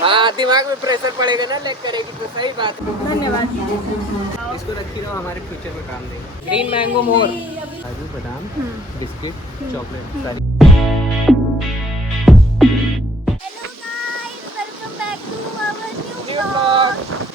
हाँ, दिमाग में प्रेशर पड़ेगा ना, लेग करेगी तो सही बात है। धन्यवाद। इसको रखी रहो, हमारे फ्यूचर में काम देगा। ग्रीन मैंगो मोर, काजू बादाम, बिस्किट, चॉकलेट सारी।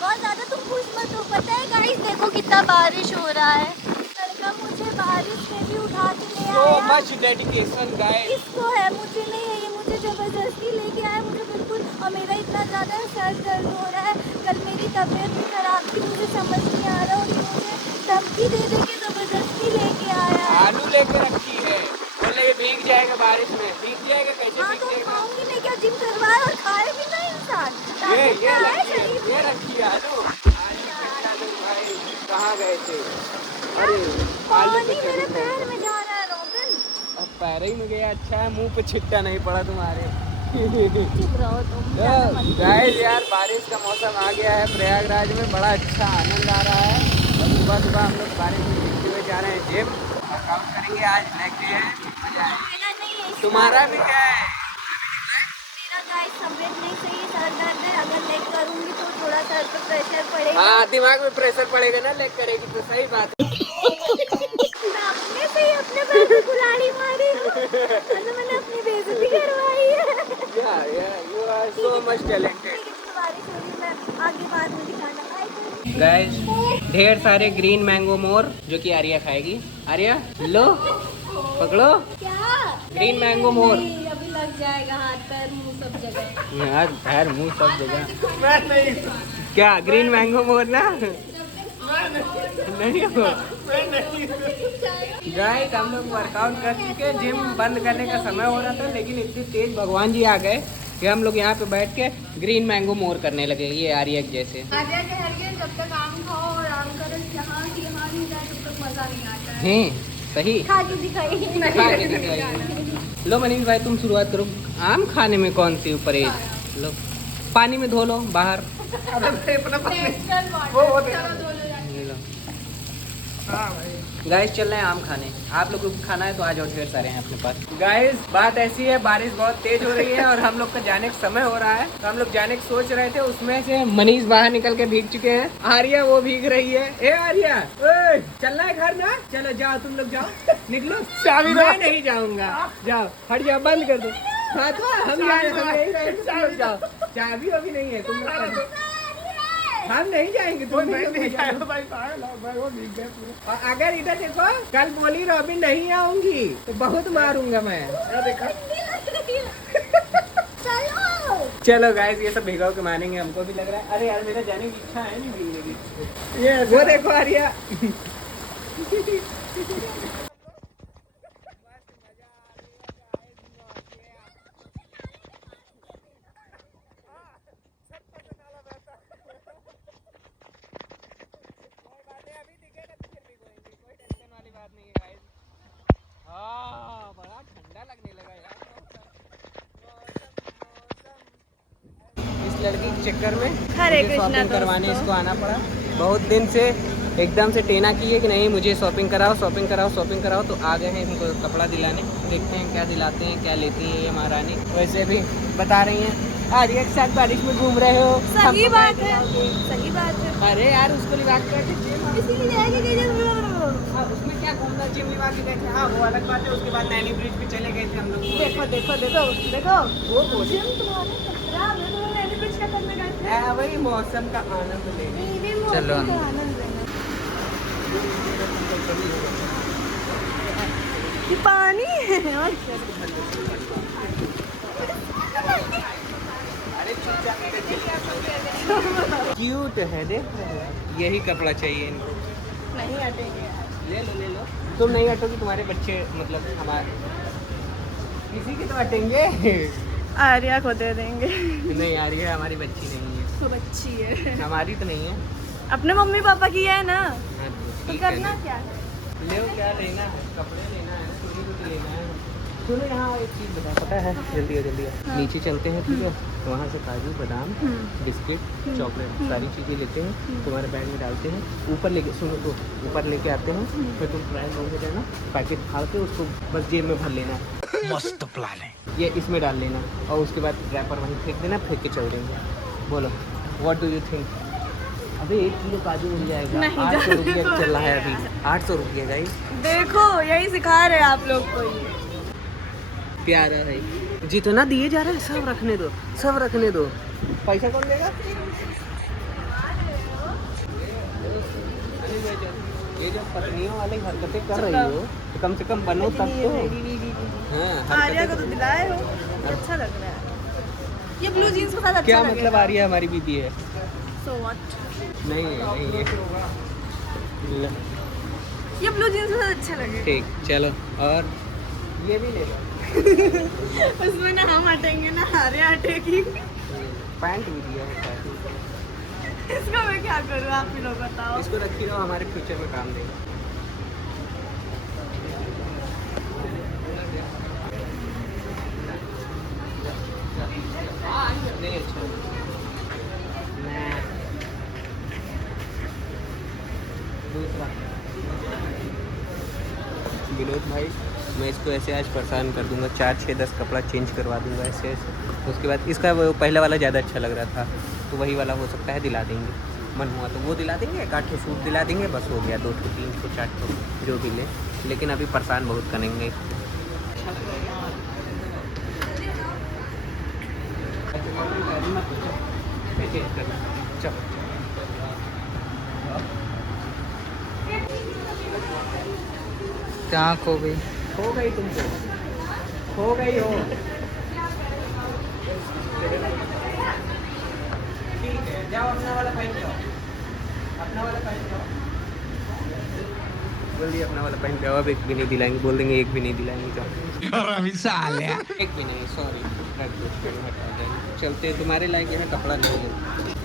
बहुत ज्यादा तुम खुश मत हो, पता है गाइस देखो कितना बारिश हो रहा है। लड़का मुझे बारिश में भी उठा के ले आया। So much dedication guys। इसको है, मुझे नहीं है, ये मुझे जबरदस्ती लेके आया। मुझे बिल्कुल, और मेरा इतना ज्यादा सर दर्द हो रहा है। कल मेरी तबीयत भी खराब थी, मुझे समझ नहीं आ रहा, और ये मुझे धमकी दे दे के जबरदस्ती लेके आया है। आलू लेके रखी है, बोले भीग जाएगा बारिश में। भीग जाएगा कैसे? हाँ भीग तो जाएगा। खाऊंगी मैं क्या, जिम करवाए और खाए भी ना इंसान। ये रखी है आलू। आलू भाई कहाँ गए थे? अरे आलू पानी मेरे पैर में जा रहा है रोगन। अब पैर ही में गया। अच्छा है मुंह पे छिट्टा नहीं पड़ा तुम्हारे। चुप रहो तुम। गाइस यार बारिश का मौसम आ गया है प्रयागराज में, बड़ा अच्छा आनंद आ रहा है। और सुबह सुबह हम लोग बारिश में भीगते हुए जा रहे हैं जिम। वर्कआउट करेंगे आज, लेग डे है, मजा आएगा। तुम्हारा भी क्या है? मेरा गाइस तबीयत नहीं सही, सर दर्द है। अगर लेग करूंगी तो थोड़ा सर पे प्रेशर पड़ेगा। हाँ, दिमाग में प्रेशर पड़ेगा ना, लेग करेगी तो सही बात है। अपने से ही अपने पैर पे कुल्हाड़ी मारी हूँ। मैंने अपनी बेइज्जती करवाई है। You are so much talented। बारिश हो रही है, मैं आगे बाद में दिखाना। गाइस ढेर सारे ग्रीन मैंगो मोर जो कि आर्या खाएगी। आर्या लो, पकड़ो क्या? ग्रीन मैंगो मोर। अभी लग जाएगा हाथ पैर मुंह सब जगह। यार पैर मुंह सब जगह। क्या ग्रीन मैंगो मोर ना? नहीं हो गाइस, हम लोग वर्कआउट कर चुके, जिम बंद करने का समय हो रहा था, लेकिन इतनी तेज भगवान जी आ गए कि हम लोग यहाँ पे बैठ के ग्रीन मैंगो मोर करने लगे। ये आर्या जैसे आर्या कह रही है जब तक आम खाओ और आम का रस यहाँ नहीं जाए तब तक मजा नहीं आता है। सही खा के दिखाई। लो मनीष भाई तुम शुरुआत करो। आम खाने में कौन सी परहेज? लो पानी में धो लो बाहर। गाइस चल रहे हैं आम खाने। आप लोगों को खाना है तो आ जाओ, ढेर सारे हैं अपने पास। गाइस बात ऐसी है, बारिश बहुत तेज हो रही है और हम लोग का जाने का समय हो रहा है, तो हम लोग जाने की सोच रहे थे। उसमें से मनीष बाहर निकल के भीग चुके हैं। आर्या वो भीग रही है। ए आर्या, ओए चलना है घर ना? चलो जाओ, तुम लोग जाओ, निकलो। मैं नहीं जाऊंगा, जाओ हट जाओ, बंद कर दो। हाँ तो हम जा रहे हैं, तुम लोग जाओ। चाबी अभी नहीं है, तुम लोग हम नहीं जाएंगे। तुम नहीं जाओ भाई, और अगर इधर देखो, कल बोली रॉबिन नहीं आऊंगी तो बहुत मारूंगा मैं। देखा चलो गाइस, ये सब भिगाओ के मानेंगे, हमको भी लग रहा है। अरे यार मेरा जाने की इच्छा है नहीं भीगने की। ये वो देखो आर्या। बड़ा ठंडा लगने लगा यार इस लड़की के चक्कर में मुझे शॉपिंग करवाने इसको आना पड़ा। बहुत दिन से एकदम से टेना की है कि नहीं मुझे शॉपिंग कराओ, शॉपिंग कराओ, शॉपिंग कराओ। तो आ गए हैं इनको कपड़ा दिलाने। देखते हैं क्या दिलाते हैं, क्या लेती है ये महारानी। वैसे भी बता रही हैं आर्या के साथ बारिश में घूम रहे हो। सही बात है, सही बात है। अरे यार उसको लिवा के उसमें क्या घूमना, जिम लिवा के गए थे। हाँ वो अलग बात है। उसके बाद नैनी ब्रिज पे चले गए थे हम लोग। देखो देखो देखो देखो वो बोल जिम तुम्हारे खतरा, मैं तो नैनी ब्रिज का करने गए थे। वही मौसम का आनंद लेने। चलो आनंद लेना। ये पानी है और क्यूट है, देख यही कपड़ा चाहिए इनको। नहीं हटेंगे। ले लो ले लो। तुम नहीं हटोगी, तुम्हारे बच्चे मतलब हमारे किसी के तो हटेंगे। आर्या को दे देंगे। नहीं आर्या हमारी बच्ची नहीं है। तो बच्ची है, हमारी तो नहीं है, अपने मम्मी पापा की है ना। हाँ, तो ठीक है करना ना। क्या है? ले क्या लेना है, कपड़े लेना है, कुछ लेना है। सुनो यहाँ एक चीज़ बता, पता है जल्दी जल्दी हाँ। नीचे चलते हैं ठीक है, वहाँ से काजू बादाम बिस्किट चॉकलेट सारी चीज़ें लेते हैं, तुम्हारे बैग में डालते हैं, ऊपर लेके सुनो तो ऊपर लेके आते हैं, फिर तुम ट्रायल रूम में जाना, पैकेट फाड़ के उसको बस जेब में भर लेना है। मस्त प्लान है। ये इसमें डाल लेना और उसके बाद रैपर वहीं फेंक देना, फेंक के चल देंगे। बोलो व्हाट डू यू थिंक? अबे 1 किलो काजू मिल जाएगा। 800 रुपये चल रहा है अभी, 800 रुपये गाइस। देखो यही सिखा रहे हैं आप लोग को ये। प्यारा है जितना दिए जा रहा है, सब रखने दो, सब रखने दो। पैसा कौन देगा? ये जो पत्नियों वाली हरकतें कर रही हो तो कम से कम बनो तब तो। हाँ, आर्या को तो दिलाए हो, अच्छा लग रहा है। ये ब्लू जीन्स के साथ अच्छा क्या लगेगा। मतलब आर्या हमारी बीबी है? So what? नहीं ये ब्लू जीन्स के साथ अच्छा लगेगा। ठीक, चलो और ये भी ले लो। उसमें ना हम हटेंगे ना आर्या हटेगी। पैंट भी दिया है शायद। इसको मैं क्या करूँ, आप ही लोग बताओ। इसको रखी रहो, हमारे फ्यूचर में काम देगा। नहीं अच्छा दूसरा विनोद भाई, मैं इसको ऐसे आज परेशान कर दूंगा, 4, 6, 10 कपड़ा चेंज करवा दूंगा ऐसे ऐसे। उसके बाद इसका वो पहला वाला ज़्यादा अच्छा लग रहा था, तो वही वाला हो सकता है दिला देंगे। मन हुआ तो वो दिला देंगे, 1 8 सूट दिला देंगे, बस हो गया। 2 3 4 जो भी ले, लेकिन अभी परेशान बहुत करेंगे। चलो कहाँ खो गई? हो गई, तुमको हो गई हो। ठीक है, जाओ अपना वाला पहन जाओ, अपना वाला पहन जाओ, जल्दी अपना वाला पहन जाओ। अब एक भी नहीं दिलाएंगे, बोल देंगे एक भी नहीं दिलाएंगे। जाओ एक भी नहीं, सॉरी, रख दो, हटा देंगे। चलते तुम्हारे लायक यहाँ कपड़ा नहीं है,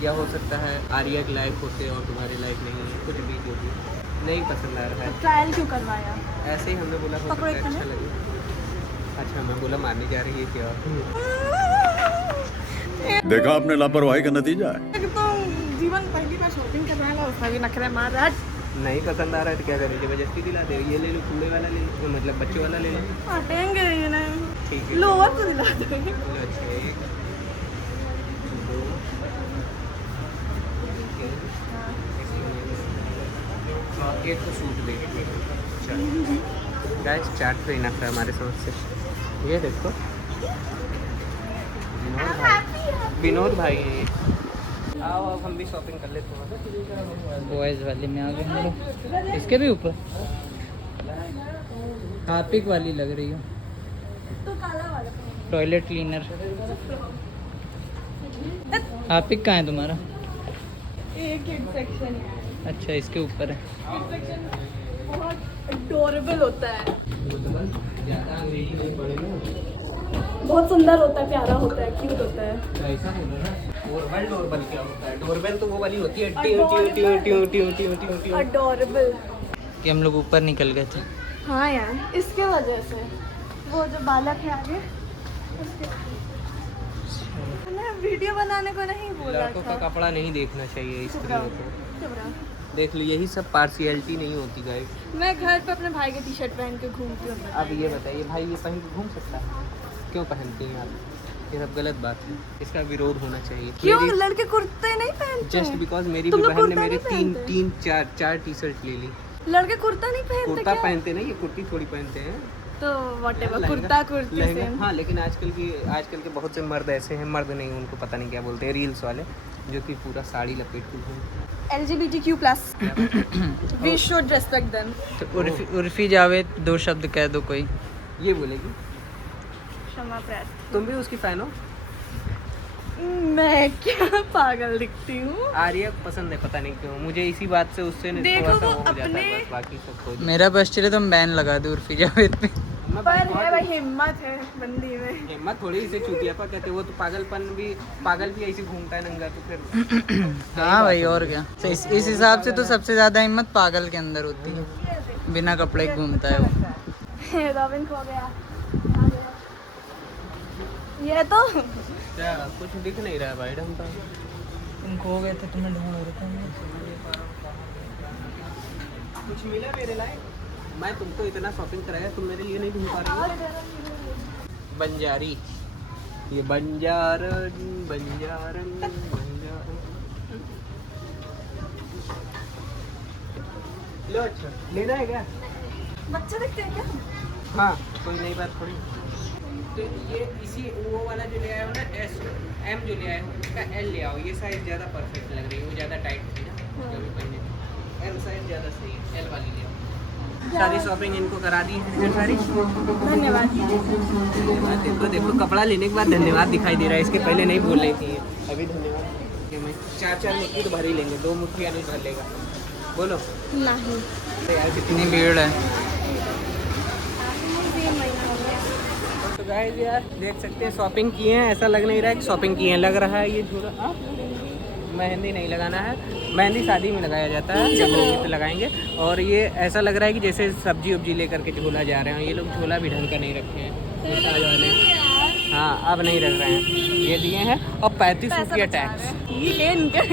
या हो सकता है आर्या के लायक होते और तुम्हारे लायक नहीं है, कुछ भी जो भी नहीं पसंद आ रहा है। ट्रायल क्यों करवाया? ऐसे ही हमने बोला हो सकता है अच्छा लगे। अच्छा मैं बोला मारने जा रही है क्या? देखा आपने लापरवाही का नतीजा है। तो जीवन पहली बार शॉपिंग कर रहा है, उसमें भी नखरे मार रहा है। नहीं पसंद आ रहा है तो क्या करें, जबरदस्ती दिला दे। ये ले लो, कूड़े वाला ले लो, मतलब बच्चे वाला ले लो। हटेंगे ये नहीं, ठीक है, लोअर तो दिला दो। अच्छा 1 2 एक तो सूट दे। गाइस चार्ट पे इनफ है हमारे समझ से। ये देखो विनोद भाई है। आओ अब हम भी शॉपिंग कर लेते हैं। बॉयज वाले में आ गए हम लोग। इसके भी ऊपर हार्पिक वाली लग रही हो, तो काला वाला टॉयलेट क्लीनर। हार्पिक कहाँ है तुम्हारा? एक सेक्शन है। अच्छा इसके ऊपर है। एक सेक्शन बहुत अडोरेबल होता है, ज़्यादा अंग्रेजी नहीं पढ़ेगा। बहुत सुंदर होता है, प्यारा होता है, क्यूट होता है। ऐसा बोलो ना। डोरबेल, डोरबेल क्या होता है? डोरबेल तो वो वाली होती है ट्यू ट्यू ट्यू ट्यू ट्यू ट्यू ट्यू ट्यू। अडोरेबल। कि हम लोग ऊपर निकल गए थे। हाँ यार, इसके वजह से वो जो बालक है आगे उसके। मैंने वीडियो बनाने को नहीं बोला लड़कों का था। कपड़ा नहीं देखना चाहिए चुप स्त्रियों रहो, को। चुप रहो। देख लो, यही सब पार्शियलिटी नहीं होती गाइस। मैं घर पे अपने भाई के टी शर्ट पहन के घूमती हूँ। अब ये बताइए, भाई ये पहन के घूम सकता है? क्यों पहनती हैं आप? ये सब गलत बात है, इसका विरोध होना चाहिए। क्यों लड़के कुर्ते नहीं पहनते? जस्ट बिकॉज मेरी तुम भी लोग बहन ने कुर्ता मेरे नहीं पहनते? 4 टी शर्ट ले ली। लड़के कुर्ता नहीं पहनते कुर्ता क्या? पहनते नहीं, ये कुर्ती थोड़ी पहनते हैं। तो व्हाटएवर, लहंगा- कुर्ता कुर्ती लहंगा, सेम। हाँ लेकिन आजकल के बहुत से मर्द ऐसे हैं, मर्द नहीं उनको पता नहीं क्या बोलते हैं, रील्स वाले, जो कि पूरा साड़ी लपेट के घूमते LGBTQ+, we should respect them। तो उर्फी जावेद 2 शब्द कह दो कोई। ये बोलेगी। क्षमा प्रार्थी। तुम भी उसकी फैन हो? मैं क्या पागल दिखती हूँ? आर्या पसंद है, पता नहीं क्यों मुझे इसी बात से उससे देखो, थोड़ा सा वो वो हो जाता है, अपने- बस बाकी सब कोई मेरा बस चले तुम बैन लगा दो उर्फी जावेद पे। मैं पर बहुत- है भाई, हिम्मत है बंदी में। हिम्मत थोड़ी इसे चूतिया पर कहते, वो तो पागल भी ऐसे घूमता है नंगा, तो फिर हाँ भाई और क्या। तो इस हिसाब से तो सबसे ज़्यादा हिम्मत पागल के अंदर होती है, बिना कपड़े के घूमता है वो। रॉबिन खो गया, आ गया। ये तो क्या कुछ दिख नहीं रहा भाई ढंग का। तुम खो गए थे, तुम्हें ढूंढ रहे थे। कुछ मिला मेरे लायक? मैं तुमको इतना शॉपिंग कराया, तुम मेरे लिए नहीं ढूंढ पा रही हो। बंजारी, ये बंजारन लो। अच्छा लेना है क्या? बच्चे दिखते हैं क्या? हाँ कोई नई बात थोड़ी। तो ये इसी वो वाला जो ले आए हो ना एस एम जो ले आए हो उसका एल ले आओ, ये साइज ज़्यादा परफेक्ट लग रही है, वो ज़्यादा टाइट थी ना जो भी पहने। एल साइज ज़्यादा सही है, एल वाली ले आओ। सारी शॉपिंग इनको करा दी है सारी। धन्यवाद। देखो देखो कपड़ा लेने के बाद धन्यवाद दिखाई दे रहा है, इसके पहले नहीं बोल रही थी ये। अभी धन्यवाद मैं 4-4 मुट्ठी तो भर ही लेंगे, 2 मुट्ठी नहीं भर लेगा। बोलो नहीं तो यार इतनी भीड़ है। तो गाइस यार देख सकते हैं शॉपिंग किए हैं, ऐसा लग नहीं रहा है कि शॉपिंग किए हैं, लग रहा है ये झूला। मेहंदी नहीं लगाना है, मेहंदी शादी में लगाया जाता है, जब होगी तो लगाएंगे। और ये ऐसा लग रहा है कि जैसे सब्जी उब्जी लेकर के झोला जा रहे हैं, ये लोग झोला भी ढंग का नहीं रखे हैं साल वाले। हाँ अब नहीं रख रहे हैं, ये दिए हैं। और 35 रुपया टैक्स, ये इनके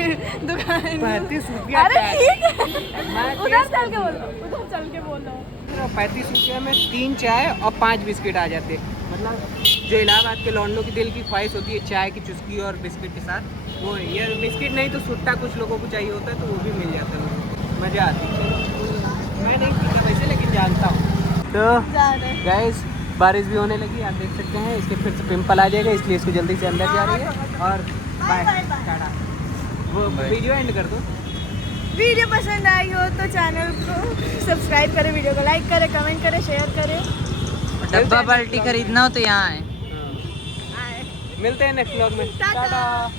दुकान 35 रुपया अरे टैक्स। ठीक है, मैं उधर चल के बोलो, उधर चल के बोलो। 35 रुपये में 3 चाय और 5 बिस्किट आ जाते। मतलब जो इलाहाबाद के लौंडों की दिल की ख्वाहिश होती है चाय की चुस्की और बिस्किट के साथ, वो है। ये बिस्किट नहीं तो सुट्टा कुछ लोगों को चाहिए होता है, तो वो भी मिल जाता है, मज़ा आती है। मैं नहीं पीता वैसे, लेकिन जानता हूँ। तो गाइस बारिश भी होने लगी, आप देख सकते हैं। इसके फिर से पिंपल आ जाएगा, इसलिए इसको जल्दी से अंदर जा रही है। और बाय टाटा। वो वीडियो एंड कर दो। वीडियो पसंद आई हो तो चैनल को सब्सक्राइब करें, वीडियो को लाइक करें, कमेंट करें, शेयर करें। डब्बा बाल्टी खरीदना हो तो यहाँ आए। मिलते हैं नेक्स्ट व्लॉग में। टाटा। टाटा।